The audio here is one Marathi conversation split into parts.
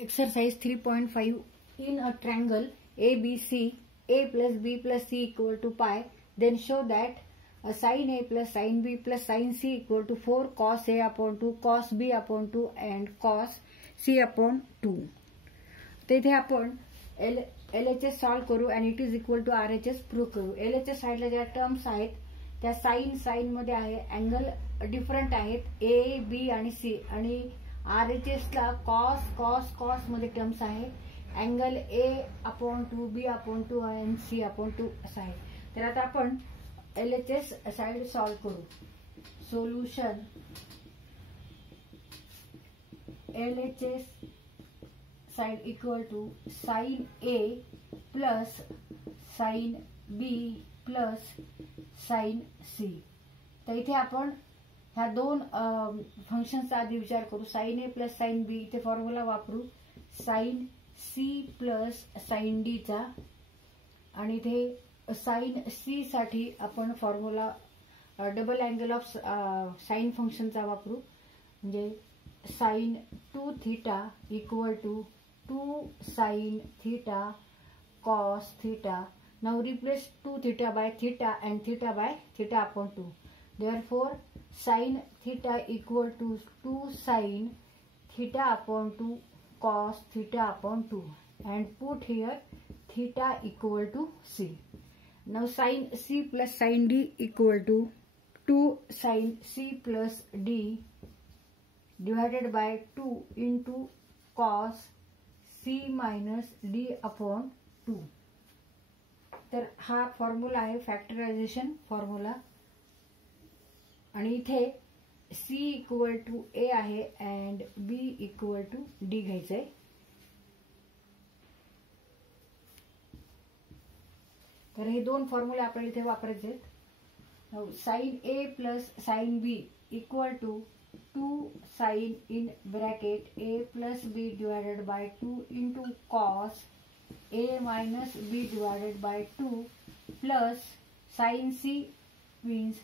Exercise 3.5. In a triangle ABC, a plus b plus c equal to pi, then show that sin a plus sin b plus sin c equal to 4 cos a upon 2 cos b upon 2 and cos c upon 2. तेथे आपण LHS सॉल्व करू आणि it is equal to RHS prove करू. LHS साइडला ज्या टर्म्स आहेत त्या साइन मध्ये आहे, अँगल डिफरंट आहेत ए बी आणि सी, आणि RHS ला कॉस मध्ये टर्म्स आहे, angle A upon 2 B upon 2 आणि सी अपॉन 2 असा आहे. तर आता आपण LHS साइड सॉल्व करू. Solution LHS side equal to sine A plus sine B plus sine C. तर इथे आपण ह्या दोन फंक्शनचा आधी विचार करू. Sine A plus sine B इथे फॉर्म्युला वापरू sine C plus sine D चा, आणि इथे साइन सी साठी आपण formula double angle of sine फंक्शनचा वापरू, म्हणजे sine 2 theta equal to 2 sine theta cos theta. Now replace 2 theta by theta and theta by theta upon 2. Therefore, sin theta equal to 2 sin theta upon 2 cos theta upon 2, and put here theta equal to c. Now sin c plus sin d equal to 2 sin c plus d divided by 2 into cos c minus d upon 2. तर हा फॉर्म्युला आहे फॅक्टरायझेशन फॉर्म्युला, आणि इथे c इक्वल टू a आहे and b equal to d घ्यायचंय. तर हे दोन फॉर्म्युले आपल्याला इथे वापरायचे आहेत. Sine a plus sine b equal to 2 sine in bracket a plus b divided by 2 into cos a minus b divided by 2 plus sin c means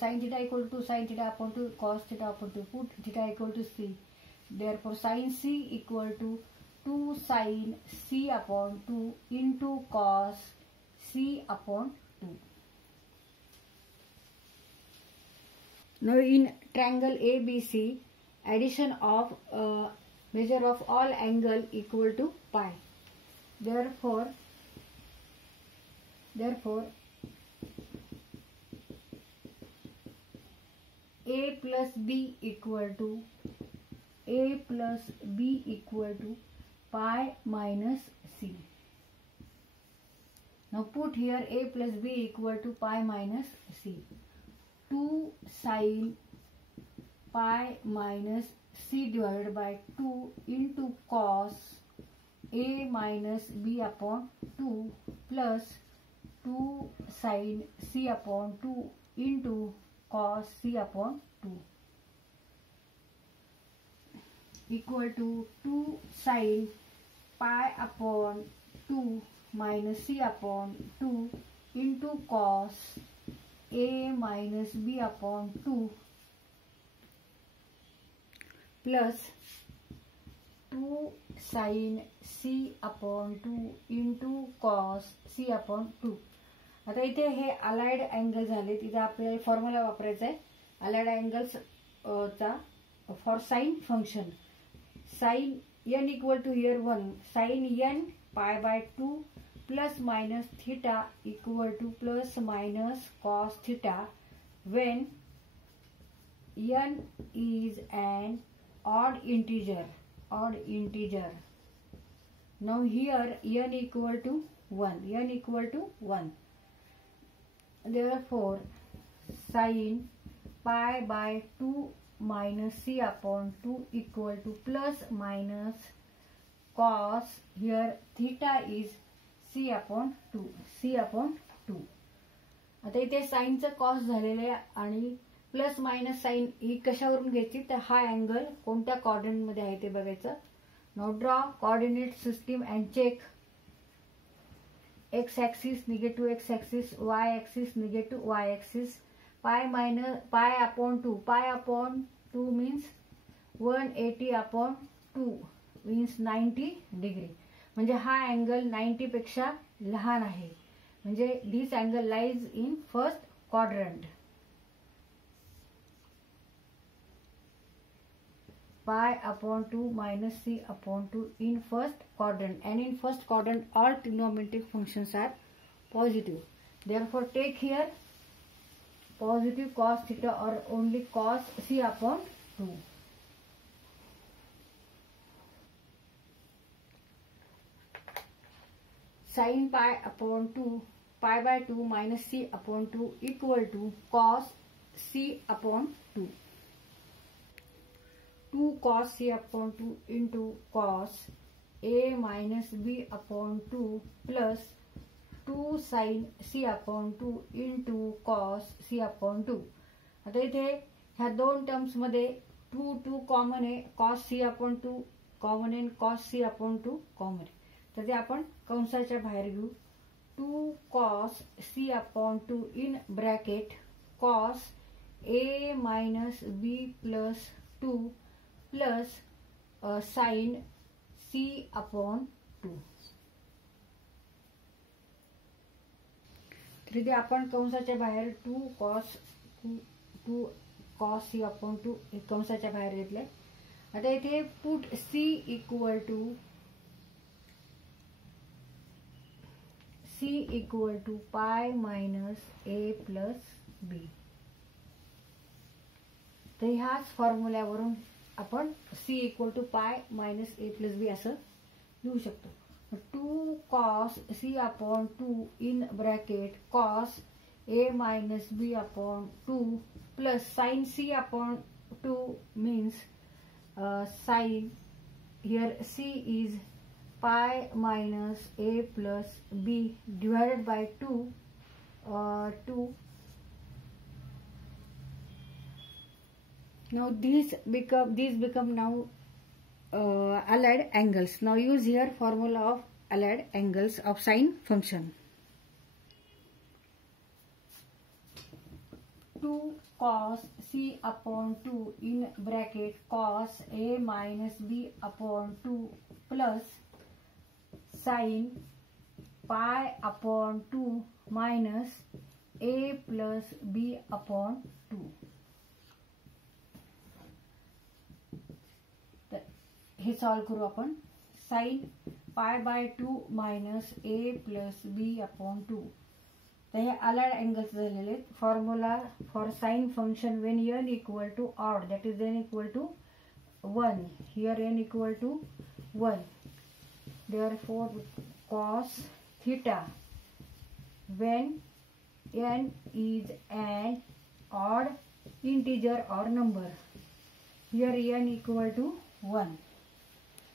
sin theta equal to sin theta upon 2 cos theta upon 2, put theta equal to c. Therefore sin c equal to 2 sin c upon 2 into cos c upon 2. Now in triangle ABC, addition of measure of all angle equal to pi. Therefore a plus b equal to pi minus c. Now put here a plus b equal to pi minus c. 2 sin pi minus c divided by 2 into cos a minus b upon 2 plus 2 sin c upon 2 into cos c upon 2 equal to 2 sin pi upon 2 minus c upon 2 into cos a minus b upon 2 plus 2 sin c upon 2 into cos c upon 2. आता इथे हे अलाइड अँगल झाले, तिथे आपल्याला फॉर्म्युला वापरायचा आहे अलाइड अँगल्स चा for sine function. Sine n equal to here 1 sine n pi by 2 plus minus theta equal to plus minus cos theta when n is an odd integer. Now here n equal to 1. Therefore sin pi by 2 minus c upon 2 equal to plus minus cos here theta is c upon 2. आता इथे साइनचं कॉस झालेलं आहे आणि प्लस मायनस साइन ही कशावरून घ्यायची, तर हा अँगल कोणत्या कोऑर्डिनेट मध्ये आहे ते बघायचं. Now draw coordinate system and check. X axis negative x axis, y axis negative y axis, pi upon 2 means 180 upon 2 means 90 degree. म्हणजे हा अँगल 90 पेक्षा लहान आहे. म्हणजे this angle lies in first quadrant. pi upon 2 minus c upon 2 in first quadrant, and in first quadrant all trigonometric functions are positive. Therefore take here positive cos theta or only cos c upon 2. Sin pi upon 2, pi by 2 minus c upon 2 equal to cos c upon 2. 2 cos c upon 2 into cos a minus b upon 2 plus 2 sin c upon 2 into cos c upon 2. आता इथे ह्या दोन टर्म्स मध्ये 2 कॉमन आहे, cos c upon 2 कॉमन आहे, cos c upon 2 कॉमन आहे. तर ते आपण कंसाच्या बाहेर घेऊ. 2 cos c upon 2 in bracket cos a minus b plus 2 plus sin c upon 2. तर इथे आपण कंसाच्या बाहेर 2 cos c upon 2 कंसाच्या बाहेर घेतले. आता इथे put c equal to pi minus a plus b. तर ह्याच फॉर्म्युल्यावरून आपण c equal to pi minus a plus b असं लिहू शकतो. 2 cos c upon 2 in bracket cos a minus b upon 2 plus sin c upon 2 means sin here c is pi minus a plus b divided by 2. Now these become now allied angles. Now use here formula of allied angles of sine function. 2 cos c upon 2 in bracket cos a minus b upon 2 plus sin pi upon 2 minus a plus b upon 2. हे सॉल्व करू आपण. Sine pi by 2 minus a plus b upon 2. तर हे अलाइड अँगल्स झालेले आहेत. Formula for sine function when n equal to odd, that is n equal to 1. Here n equal to 1. Therefore cos theta when n is an odd integer or number, here n equal to 1.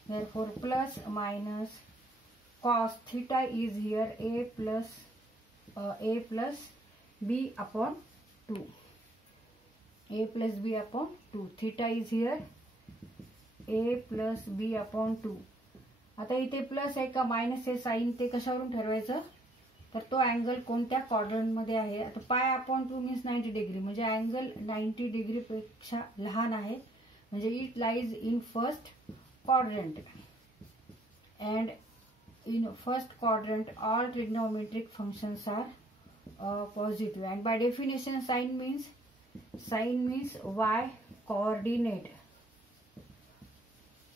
Therefore plus minus cos theta is here a plus b upon 2. A plus b upon 2. Theta is here a plus b upon 2. आता इथे प्लस आहे का मायनस आहे साइन ते कशावरून ठरवायचं, तर तो अँगल कोणत्या क्वाड्रंट मध्ये आहे. आता पाय अपॉन 2 मीन्स 90 डिग्री, म्हणजे अँगल 90 डिग्री पेक्षा लहान आहे, म्हणजे it lies in first quadrant, and in first quadrant all trigonometric functions are positive, and by definition sine means y coordinate,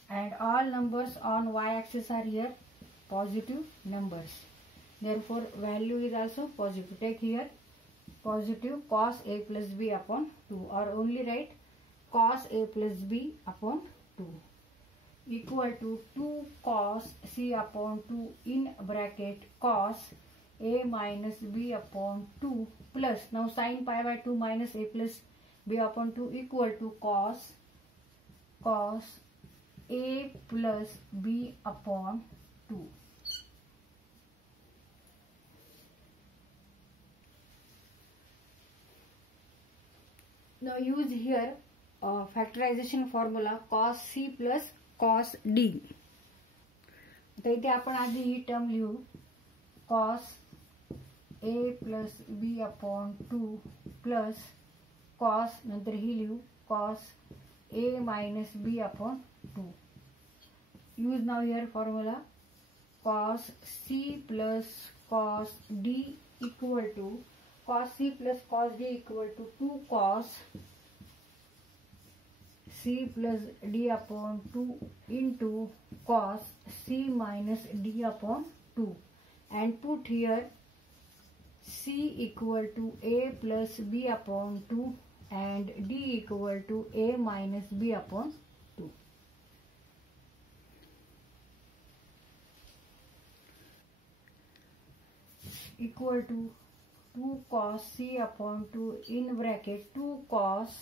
and all numbers on y axis are here positive numbers. Therefore value is also positive. Take here positive cos a plus b upon 2, or only write cos a plus b upon 2 equal to 2 cos c upon 2 in bracket cos a minus b upon 2 plus, now sin pi by 2 minus a plus b upon 2 equal to cos a plus b upon 2. Now use here factorization formula cos c plus cos d. आता इथे आपण आधी ही टर्म लिहू cos a plus b upon 2 plus cos, नंतर ही लिहू cos a minus b upon 2 use now here formula cos C plus cos D equal to cos C plus cos D equal to 2 cos C plus D upon 2 into cos C minus D upon 2, and put here C equal to A plus B upon 2 and D equal to A minus B upon 2. Equal to 2 cos C upon 2 in bracket 2 cos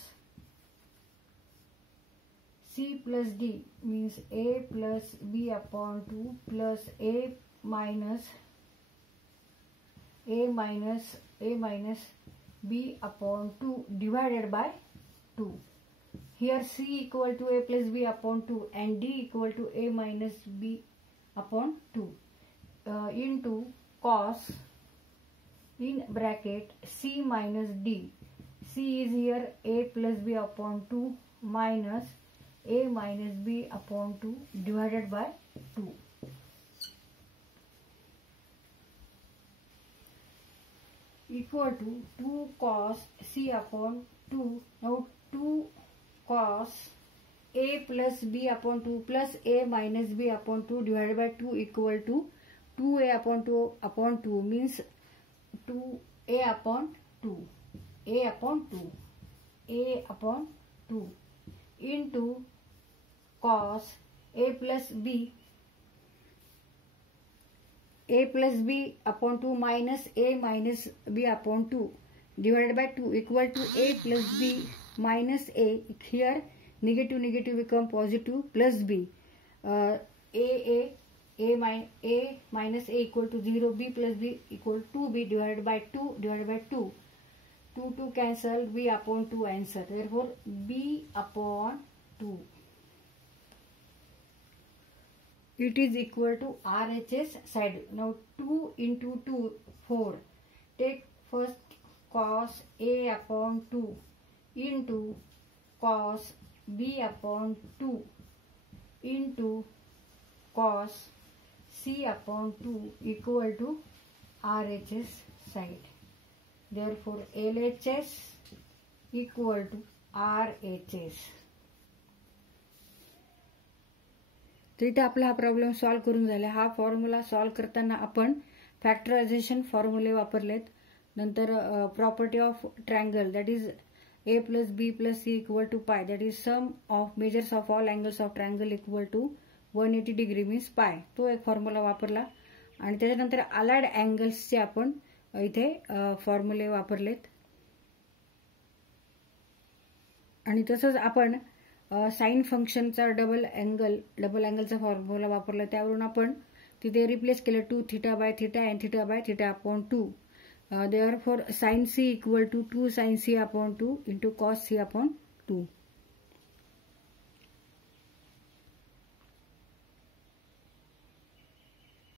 C plus D means A plus B upon 2 plus A minus B upon 2 divided by 2. Here C equal to A plus B upon 2 and D equal to A minus B upon 2 into cos in bracket C minus D. C is here A plus B upon 2 minus A minus B upon 2 divided by 2. Equal to 2 cos C upon 2. Now 2 cos A plus B upon 2 plus A minus B upon 2 divided by 2 equal to 2A upon 2 means 2A upon 2. A upon 2. A upon 2 into cos A plus B upon 2 minus A minus B upon 2 divided by 2 equal to A plus B minus A. Here negative become positive plus B. A minus A equal to 0. B plus B equal to 2B divided by 2 divided by 2. 2 cancel, B upon 2 answer. Therefore B upon 2. It is equal to RHS side. Now 2 into 2, 4. Take first cos A upon 2 into cos B upon 2 into cos C upon 2 equal to RHS side. Therefore LHS equal to RHS. तर इथे आपला हा प्रॉब्लेम सॉल्व करून झाला. हा फॉर्म्युला सॉल्व करताना आपण फॅक्टरायझेशन फॉर्म्युले वापरलेत. नंतर property of triangle that is A plus B plus C equal to pi, that is sum of measures of all angles of triangle equal to 180 degree means pi. तो एक फॉर्म्युला वापरला आणि त्याच्यानंतर अलाइड अँगल्सचे आपण इथे फॉर्म्युले वापरलेत. आणि तसंच आपण साइन फंक्शनचा डबल अँगलचा फॉर्म्युला वापरला. त्यावरून आपण तिथे रिप्लेस केलं 2 theta by theta and theta by theta upon 2. Therefore sin C equal to 2 sin C upon 2 into cos C upon 2.